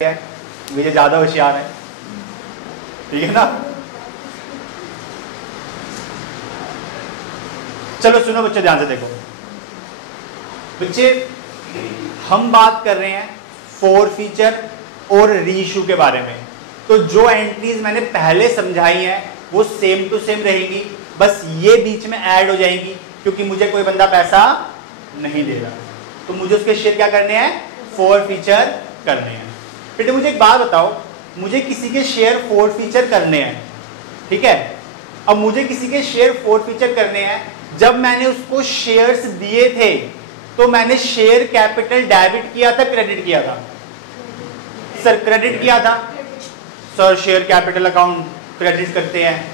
मुझे ज्यादा होशियार है, ठीक है ना। चलो सुनो बच्चे, ध्यान से देखो बच्चे, हम बात कर रहे हैं फोर फीचर और रीइश्यू के बारे में। तो जो एंट्रीज मैंने पहले समझाई हैं वो सेम टू सेम रहेंगी, बस ये बीच में ऐड हो जाएंगी क्योंकि मुझे कोई बंदा पैसा नहीं दे रहा, तो मुझे उसके शेयर क्या करने हैं, फोर फीचर करने हैं। बेटे मुझे एक बात बताओ, मुझे किसी के शेयर फोर फीचर करने हैं, ठीक है। अब मुझे किसी के शेयर फोर फीचर करने हैं, जब मैंने उसको शेयर्स दिए थे तो मैंने शेयर कैपिटल डेबिट किया था, क्रेडिट किया था? सर क्रेडिट किया था। Sir share capital account credit करते हैं,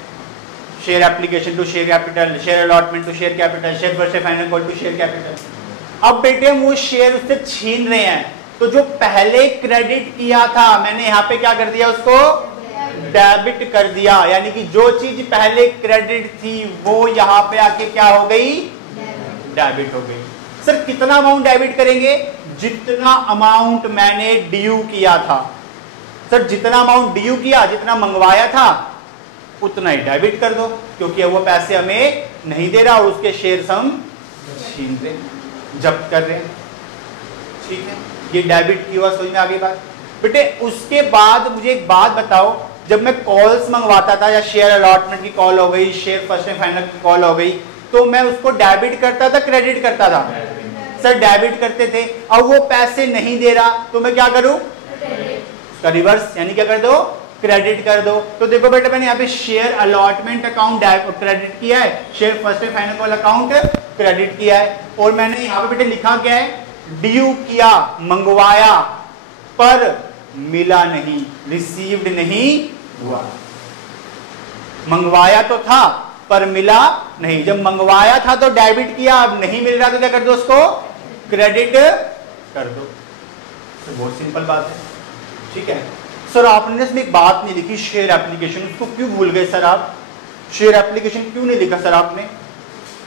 share application to share capital, share allotment to share capital, share purchase final call to share capital. अब बेटे वो शेयर उससे छीन रहे हैं, तो जो पहले क्रेडिट किया था मैंने यहाँ पे क्या कर दिया, उसको डेबिट कर दिया। यानी कि जो चीज पहले क्रेडिट थी वो यहाँ पे आके क्या हो गई, डेबिट हो गई। सर कितना अमाउंट डेबिट करेंगे, जितना अमाउंट मैंने ड्यू किया था। सर जितना अमाउंट ड्यू किया, जितना मंगवाया था उतना ही डेबिट कर दो, क्योंकि वो पैसे हमें नहीं दे रहा और उसके शेयर हम छीन रहे, जब्त कर रहे हैं, ठीक है। ये डेबिट की हुआ, समझ में आ गई बात। बेटे उसके बाद मुझे एक बात बताओ, जब मैं कॉल्स मंगवाता था या शेयर अलॉटमेंट की कॉल हो गई, शेयर फर्स्ट एंड फाइनल की कॉल हो गई, तो मैं उसको डेबिट करता था, क्रेडिट करता था? सर डेबिट करते थे। अब वो पैसे नहीं दे रहा तो मैं क्या करूं, उसका रिवर्स, यानी क्या कर दो, क्रेडिट कर दो। तो देखो बेटा मैंने यहाँ पे शेयर अलॉटमेंट अकाउंट क्रेडिट किया है, share first and final call account credit किया है, और मैंने यहाँ पे बेटे लिखा क्या है, ड्यू किया, मंगवाया पर मिला नहीं, रिसीव्ड नहीं हुआ। मंगवाया तो था पर मिला नहीं, जब मंगवाया था तो डेबिट किया, अब नहीं मिल रहा तो क्या कर दो, उसको क्रेडिट कर दो। तो बहुत सिंपल बात है, ठीक है। सर आपने इसमें एक बात नहीं लिखी, शेयर एप्लीकेशन, उसको क्यों भूल गए सर आप? शेयर एप्लीकेशन क्यों नहीं लिखा सर आपने?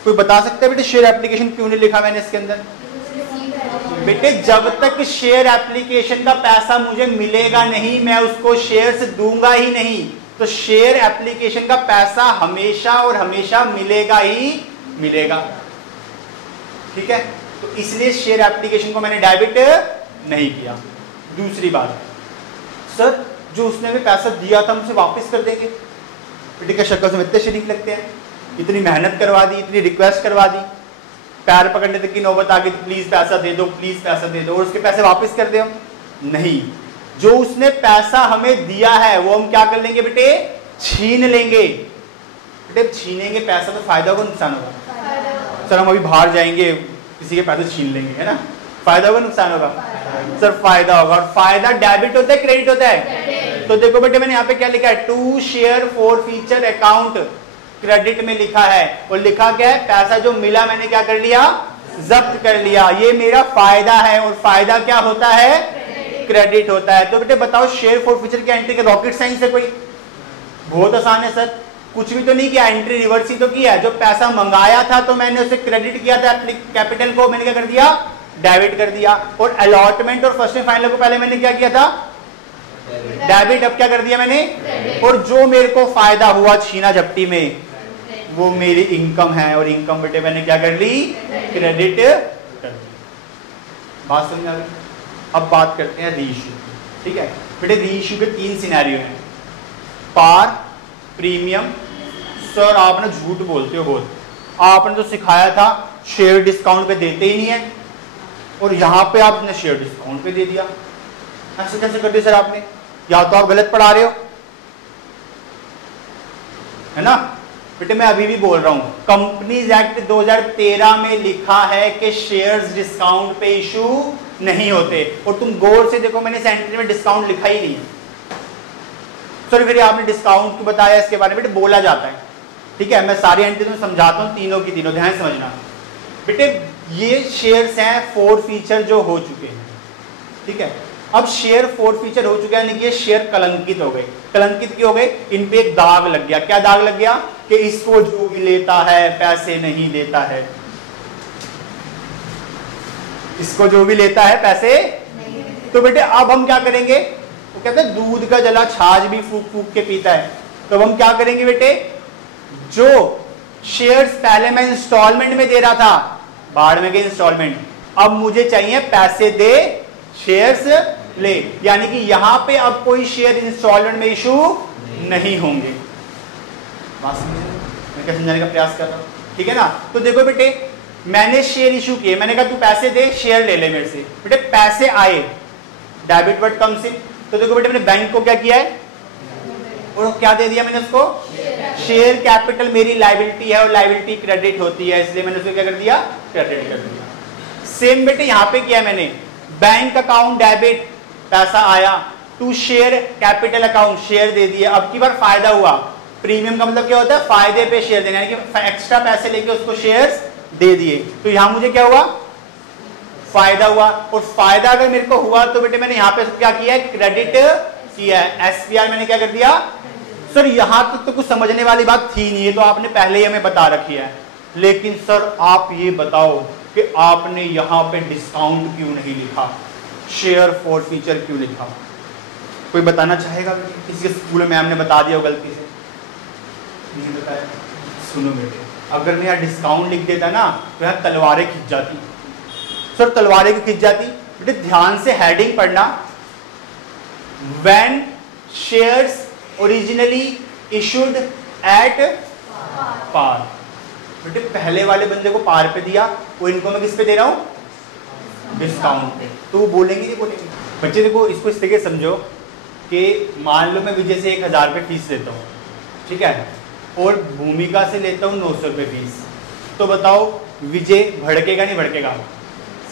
कोई बता सकता है बेटे शेयर एप्लीकेशन क्यों नहीं लिखा मैंने इसके अंदर? बेटे जब तक शेयर एप्लीकेशन का पैसा मुझे मिलेगा नहीं, मैं उसको शेयर्स दूंगा ही नहीं। तो शेयर एप्लीकेशन का पैसा हमेशा और हमेशा मिलेगा ही मिलेगा, ठीक है। तो इसलिए शेयर एप्लीकेशन को मैंने डेबिट नहीं किया। दूसरी बात, सर जो उसने हमें पैसा दिया था मुझे वापस कर देंगे? बेटे क्या शक्ल से इतने शरीक लगते हैं, इतनी मेहनत करवा दी, इतनी रिक्वेस्ट करवा दी, पैर पकड़ने तक की नौबत आ गई, प्लीज पैसा दे दो, प्लीज पैसा दे दो, और उसके पैसे वापस कर दे? नहीं, जो उसने पैसा हमें दिया है वो हम क्या कर लेंगे बेटे, छीन लेंगे। बेटे छीनेंगे पैसा तो फायदा होगा नुकसान होगा? सर हम अभी बाहर जाएंगे किसी के पैसे छीन लेंगे, है ना, फायदा होगा नुकसान होगा? सर फायदा होगा। और फायदा डेबिट होता है क्रेडिट होता है? तो देखो बेटे मैंने यहाँ पे क्या लिखा है, to share forfeiture account credit में लिखा है, और लिखा क्या है, पैसा जो मिला मैंने क्या कर लिया, जब्त कर लिया। ये मेरा फायदा है, और फायदा क्या होता है, क्रेडिट होता है। तो बेटे बताओ शेयर फोर फीचर की एंट्री का रॉकेट साइंस है कोई? बहुत आसान है सर, कुछ भी तो नहीं किया, एंट्री रिवर्स ही तो किया है। जो पैसा मंगाया था तो मैंने उसे क्रेडिट किया था, कैपिटल को मैंने क्या कर दिया, डेबिट कर दिया। और अलॉटमेंट और फर्स्ट एंड फाइनल को पहले मैंने क्या किया था, डेबिट, अब क्या कर दिया मैंने, और जो मेरे को फायदा हुआ छीना झपटी में वो मेरी इनकम है, और इनकम बेटे मैंने क्या कर ली, क्रेडिट कर ली। बात समझ आ गई? अब बात करते हैं रीइश्यू, ठीक है। बेटे रीइश्यू के तीन सिनेरियो हैं, पार, प्रीमियम। सर आपने झूठ बोलते हो बहुत, आपने तो सिखाया था शेयर डिस्काउंट पे देते ही नहीं है, और यहां पे आपने शेयर डिस्काउंट पे दे दिया, ऐसे कैसे कर दिया सर आपने? या तो आप गलत पढ़ा रहे हो, है ना। बेटे मैं अभी भी बोल रहा हूं, कंपनीज एक्ट 2013 में लिखा है कि शेयर्स डिस्काउंट पे इशू नहीं होते, और तुम गौर से देखो मैंने सेंटेंस में डिस्काउंट लिखा ही नहीं है। सर फिर आपने डिस्काउंट क्यों बताया, इसके बारे में बेटे बोला जाता है, ठीक है। मैं सारी एंट्री तुम्हें समझाता हूं, तीनों की तीनों, ध्यान समझना बेटे। ये शेयर्स हैं फोर फीचर जो हो चुके हैं, ठीक है। अब शेयर फोर फीचर हो चुका है, यानी कि शेयर कलंकित हो गए। कलंकित क्यों हो गए, इन पे एक दाग लग गया। क्या दाग लग गया, कि इसको जो भी लेता है पैसे नहीं देता है, इसको जो भी लेता है पैसे। तो बेटे अब हम क्या करेंगे, वो कहते हैं दूध का जला छाछ भी फूक फूक के पीता है। तो हम क्या करेंगे बेटे, जो शेयर्स पहले मैं इंस्टॉलमेंट में दे रहा था, बाढ़ में गए इंस्टॉलमेंट, अब मुझे चाहिए पैसे दे शेयर्स ले, यानी कि यहां पे अब कोई शेयर इंस्टॉलमेंट में इशू नहीं होंगे। बात मैं क्या समझाने का प्रयास कर रहा हूं, ठीक है ना। तो देखो बेटे, मैंने शेयर इशू किए, मैंने कहा तू पैसे दे, शेयर ले ले मेरे से। बेटे पैसे आए, डेबिट वर्ड कम्स इन। तो देखो बेटे मैंने बैंक को क्या किया है, और क्या दे दिया मैंने उसको, शेयर कैपिटल मेरी लायबिलिटी है और लायबिलिटी क्रेडिट होती है, इसलिए मैंने उसको क्या कर दिया, क्रेडिट कर दिया। सेम बेटे यहां पे किया मैंने, बैंक अकाउंट डेबिट, पैसा आया, to share capital account, share दे दिया। अब की बार फायदा हुआ, प्रीमियम का मतलब क्या होता है, फायदे पे शेयर देना, यानी कि एक्स्ट्रा पैसे लेके उसको शेयर्स दे दिए। तो यहां मुझे क्या हुआ, फायदा हुआ। और फायदा अगर मेरे को हुआ तो बेटे मैंने यहां पे क्या किया है, क्रेडिट किया है, एसपीआर मैंने क्या कर दिया। सर यहां तक तो कुछ समझने वाली बात थी नहीं, है तो आपने पहले ही हमें बता रखी है, लेकिन सर आप ये बताओ कि आपने यहां पे डिस्काउंट क्यों नहीं लिखा, शेयर फॉर फीचर क्यों लिखा? कोई बताना चाहेगा? किसी स्कूल में मैम ने बता दिया हो गलती से, नहीं बताया? सुनो बेटे, अगर मैं यहाँ डिस्काउंट लिख देता ना तो यहाँ तलवारें खिंच जाती। सर तलवारें क्यों खिंच जाती? बेटे ध्यान से हेडिंग पढ़ना, when shares originally issued at par. बेटे पहले वाले बंदे को पार पे दिया, वो इनको मैं किस पे दे रहा हूं, डिस्काउंट पे। तो वो बोलेंगे नहीं बोलेंगे? बच्चे देखो इसको इस तरीके समझो कि मान लो मैं विजय से 1000 रुपये फीस लेता हूँ, ठीक है, और भूमिका से लेता हूँ 900 रुपये फीस। तो बताओ विजय भड़केगा नहीं भड़केगा?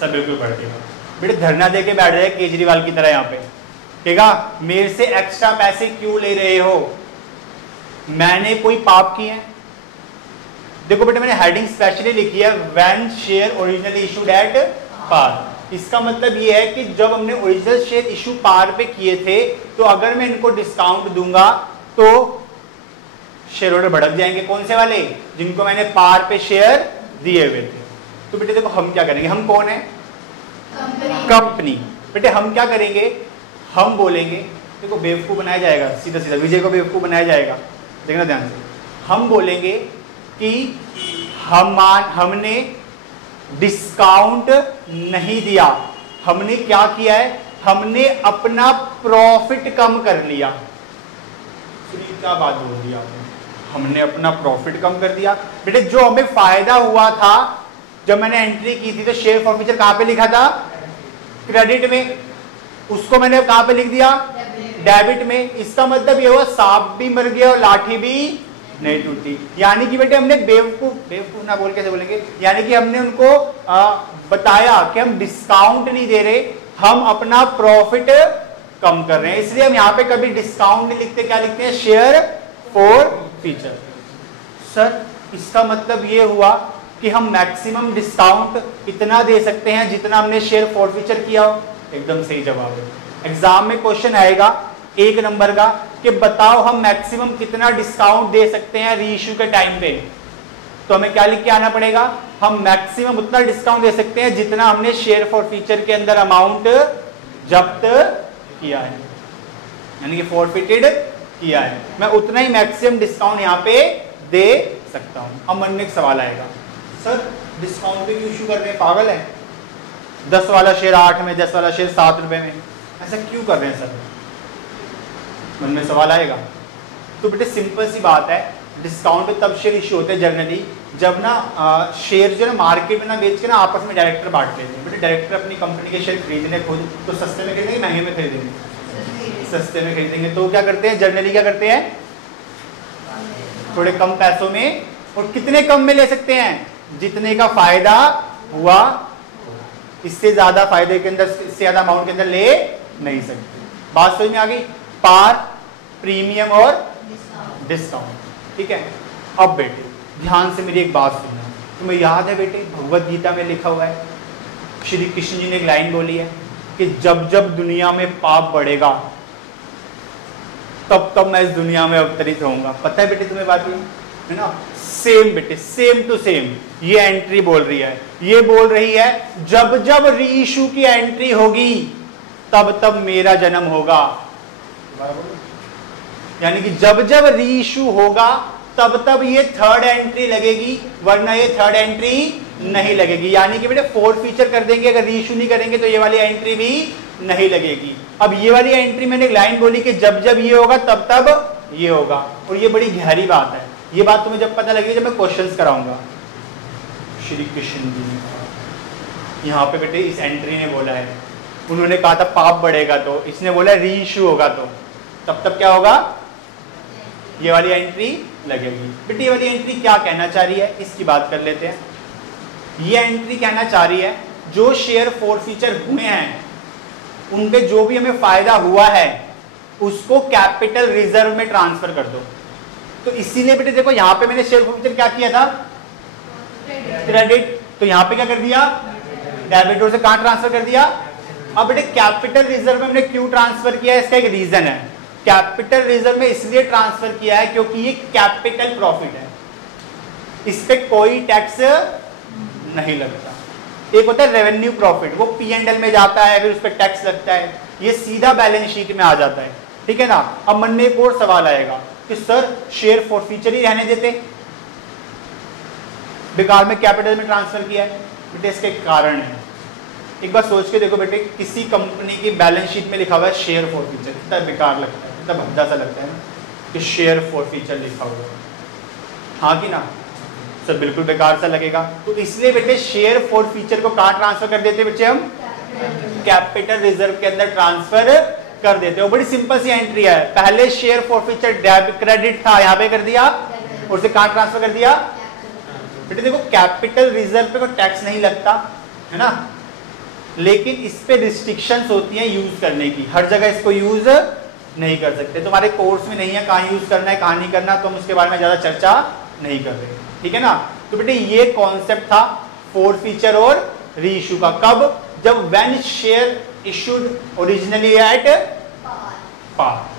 सब बिल्कुल भड़केगा। बेटे धरना दे के बैठ जाए केजरीवाल की तरह यहाँ पे, कहेगा मेरे से एक्स्ट्रा पैसे क्यों ले रहे हो, मैंने कोई पाप किए हैं? देखो बेटे मैंने हेडिंग स्पेशली लिखी है, when share originally issued at par. इसका मतलब ये है कि जब हमने ओरिजिनल शेयर इशू पार पे किए थे, तो अगर मैं इनको डिस्काउंट दूंगा तो शेयर होल्डर भड़क जाएंगे। कौन से वाले? जिनको मैंने पार पे शेयर दिए हुए थे। तो बेटे देखो हम क्या करेंगे, हम कौन है, कंपनी। बेटे हम क्या करेंगे, हम बोलेंगे, देखो बेवकूफ बनाया जाएगा, सीधा सीधा विजय को बेवकूफ बनाया जाएगा, देखना ध्यान से। हम बोलेंगे कि हमने डिस्काउंट नहीं दिया, हमने क्या किया है, हमने अपना प्रॉफिट कम कर लिया। सुनिए क्या बात बोल दी आपने, हमने अपना प्रॉफिट कम कर दिया। बेटे जो हमें फायदा हुआ था जब मैंने एंट्री की थी, तो शेयर फॉरफीचर कहां पे लिखा था, क्रेडिट में, उसको मैंने कहां पे लिख दिया, डेबिट में। इसका मतलब ये हुआ सांप भी मर गया और लाठी भी नहीं टूटी। यानी कि बेटे हमने बेवकूफ ना बोल कैसे बोलेंगे, यानी कि हमने उनको बताया कि हम डिस्काउंट नहीं दे रहे, हम अपना प्रॉफिट कम कर रहे हैं, इसलिए हम यहां पे कभी डिस्काउंट नहीं लिखते, क्या लिखते हैं, शेयर फॉर फीचर। सर इसका मतलब ये हुआ कि हम मैक्सिमम डिस्काउंट इतना दे सकते हैं जितना हमने शेयर फॉर फीचर किया हो। एकदम सही जवाब है। एग्जाम में क्वेश्चन आएगा 1 नंबर का कि बताओ हम मैक्सिमम कितना डिस्काउंट दे सकते हैं री इश्यू के टाइम पे, तो हमें क्या लिख के आना पड़ेगा, हम मैक्सिमम उतना डिस्काउंट दे सकते हैं जितना हमने शेयर फॉर फीचर के अंदर अमाउंट जब्त किया है, यानी कि फॉरफिटेड किया है, मैं उतना ही मैक्सिमम डिस्काउंट यहाँ पे दे सकता हूं। अब मन में एक सवाल आएगा, सर डिस्काउंट पे क्यों इशू कर रहे हैं, पागल है, 10 वाला शेयर 8 में, 10 वाला शेयर 7 रुपए में, ऐसा क्यों कर रहे हैं सर, मन में सवाल आएगा। तो बेटे सिंपल सी बात है, डिस्काउंट पे तब शेयर इशू होते हैं जनरली जब ना शेयर जो है मार्केट में ना बेच के ना आपस में डायरेक्टर बांट लेते हैं। बेटे डायरेक्टर अपनी कंपनी के शेयर खरीदने खुद तो सस्ते में खरीदेंगे, महंगे में खरीदेंगे, सस्ते में खरीदेंगे, तो क्या करते हैं जनरली, क्या करते हैं, थोड़े कम पैसों में, और कितने कम में ले सकते हैं, जितने का फायदा हुआ, इससे ज्यादा फायदे के अंदर, इससे ज्यादा अमाउंट के अंदर ले नहीं सकते। बात समझ में आ गई, पार, प्रीमियम और डिस्काउंट, ठीक है। अब बेटे ध्यान से मेरी एक बात सुनना, तुम्हें याद है बेटे भगवत गीता में लिखा हुआ है, श्री कृष्ण जी ने एक लाइन बोली है कि जब जब दुनिया में पाप बढ़ेगा तब तब मैं इस दुनिया में अवतरित होऊंगा। पता है बेटे तुम्हें बात है ना, सेम बेटे, सेम टू सेम ये एंट्री बोल रही है, ये बोल रही है जब जब री इशू की एंट्री होगी तब तब मेरा जन्म होगा, यानी कि जब जब री इशू होगा तब तब ये थर्ड एंट्री लगेगी, वरना ये थर्ड एंट्री नहीं लगेगी। यानी कि बेटे फोर फीचर कर देंगे, अगर री इशू नहीं करेंगे तो ये वाली एंट्री भी नहीं लगेगी। अब ये वाली एंट्री मैंने एक लाइन बोली कि जब जब ये होगा तब तब ये होगा, और ये बड़ी गहरी बात है। ये बात तुम्हें जब पता लगेगी जब मैं क्वेश्चंस कराऊंगा। श्री कृष्ण जी ने कहा, यहाँ पे बेटे इस एंट्री ने बोला है, उन्होंने कहा था पाप बढ़ेगा, तो इसने बोला री इशू होगा, तो तब क्या होगा, ये वाली एंट्री लगेगी। बेटे ये वाली एंट्री क्या कहना चाह रही है, इसकी बात कर लेते हैं। ये एंट्री कहना चाह रही है जो शेयर फोर फीचर हुए हैं उनपे जो भी हमें फायदा हुआ है उसको कैपिटल रिजर्व में ट्रांसफर कर दो। तो इसीलिए बेटे देखो यहाँ पे मैंने शेयर फोर फीचर क्या किया था, क्रेडिट, तो यहाँ पे क्या कर दिया, डेबिट, और से कहां ट्रांसफर कर दिया। अब बेटे कैपिटल रिजर्व में हमने क्यों ट्रांसफर किया है, इसका एक रीजन है। कैपिटल रिजर्व में इसलिए ट्रांसफर किया है क्योंकि ये कैपिटल प्रॉफिट है, इस पे कोई टैक्स नहीं लगता। एक होता है रेवेन्यू प्रॉफिट, वो P&L में जाता है, फिर उस पर टैक्स लगता है, ये सीधा बैलेंस शीट में आ जाता है, ठीक है ना। अब मन में एक और सवाल आएगा कि सर शेयर फॉर फीचर ही रहने देते, बेकार में कैपिटल में ट्रांसफर किया है। बेटे इसके कारण है, एक बार सोच के देखो बेटे, किसी कंपनी की बैलेंस शीट में लिखा हुआ है शेयर फॉर फीचर, कितना बेकार लगता है, कितना भद्दा सा लगता है ना कि शेयर फॉर फीचर लिखा हुआ है, हाँ कि ना सर, बिल्कुल बेकार सा लगेगा। तो इसलिए बेटे शेयर फॉर फीचर को कहां ट्रांसफर कर देते बच्चे, हम कैपिटल रिजर्व के अंदर ट्रांसफर कर देते हो। बड़ी सिंपल सी एंट्री है, पहले share for feature debit credit था, यहां पे कर दिया, और उसे कहां ट्रांसफर कर दिया। बेटे देखो कैपिटल रिजर्व पे कोई टैक्स नहीं लगता है ना, लेकिन इस पे रिस्ट्रिक्शंस होती हैं यूज करने की, हर जगह इसको यूज नहीं कर सकते। तुम्हारे कोर्स में नहीं है कहाँ यूज करना है कहाँ नहीं करना, तो हम उसके बारे में ज्यादा चर्चा नहीं कर रहे, ठीक है ना। तो बेटे ये कॉन्सेप्ट था फोर फीचर और री इशू का, कब, जब when share issued originally at par.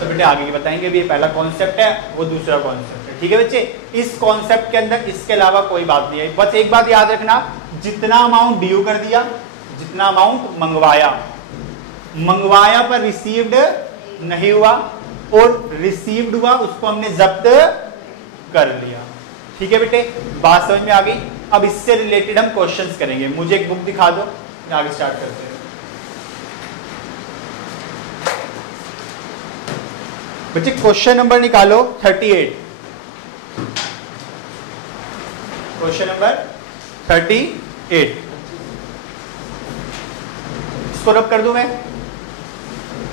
तो बेटे आगे की बताएंगे, भी ये पहला कॉन्सेप्ट है, वो दूसरा कॉन्सेप्ट है, ठीक है बच्चे। इस कॉन्सेप्ट के अंदर इसके अलावा कोई बात नहीं है, बस एक बात याद रखना, जितना अमाउंट ड्यू कर दिया, जितना अमाउंट मंगवाया पर रिसीव्ड नहीं हुआ, और रिसीव्ड हुआ उसको हमने जब्त कर लिया, ठीक है बेटे, बात समझ में आ गई। अब इससे रिलेटेड हम क्वेश्चंस करेंगे, मुझे एक बुक दिखा दो, आगे स्टार्ट करते हैं। बच्चे क्वेश्चन नंबर निकालो 38, क्वेश्चन नंबर 38, इसको रब कर दूं मैं।